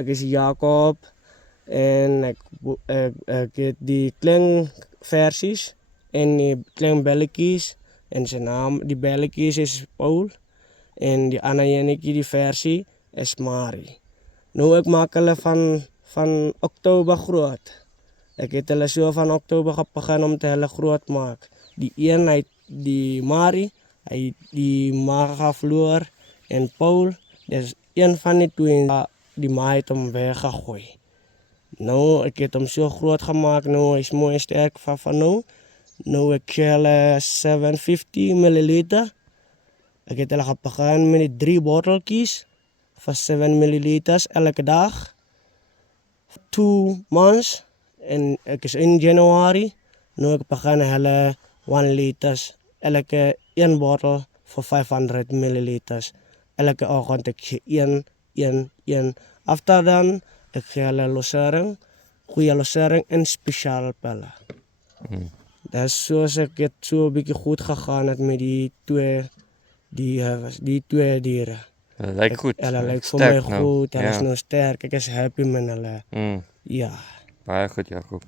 ek is Jacob en ek het die klein versies en die klein belletjies en sy naam, die belletjies is Paul en die ander enetjie, die versie, is Marie. Nou ek maak hulle van Oktober groot. Ek het hulle so van Oktober begin om te hulle groot maak. Die een, hy die Marie, hy die Maga verloor en Paul, dis een van die twee, die ma het hom weggegooi. Nou, ek het hom so groot gemaak, nou hy is mooi sterk van nou. Nou ek gee hulle 750 milliliter. Ek het hulle begin met die 3 botteltjies van 7 milliliters elke dag. 2 months en ek is in January. Nou ek begin hulle 1 liters, elke 1 bottel voor 500 milliliters. Elke oggend ek gee 1. After dan, ek gee hulle losering, goeie losering en speciale pille. Dat is soos ek het so 'n bietjie goed gegaan het met die twee diere. Hulle lyk goed. Hulle lyk vir my goed, hulle is nou sterk, ek is happy met hulle. Mm. Ja. Baie goed, Jacob.